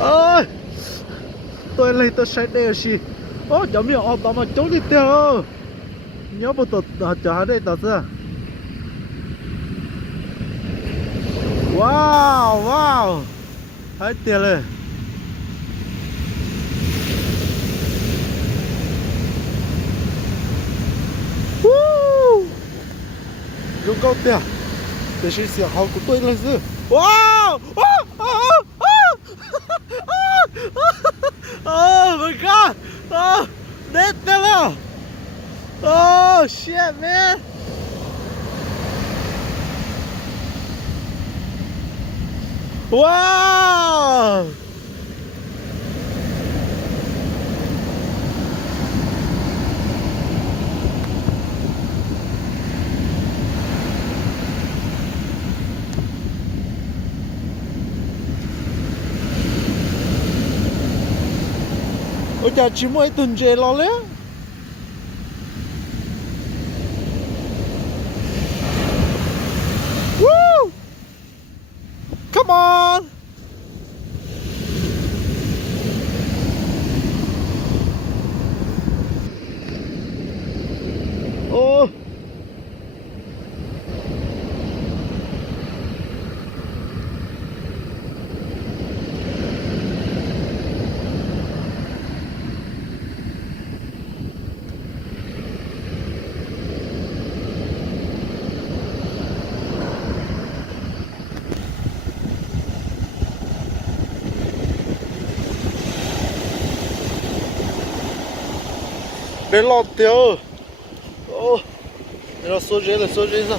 ơi tôi lấy tôi sai đây gì ô cháu miệng ở đó mà chống đi theo nhớ một tờ chờ đây tờ chưa wow wow hai tiềnเลย用高点，这是小好古对了是，哇！Oh my god! Oh, net fella! Oh shit, man! Wow! Ôi chà chỉ mới tuần chế lo lẽ. Woo! Come on! Oh! Để lọt tiêu. Ô, để nó số dễ là số dễ sao?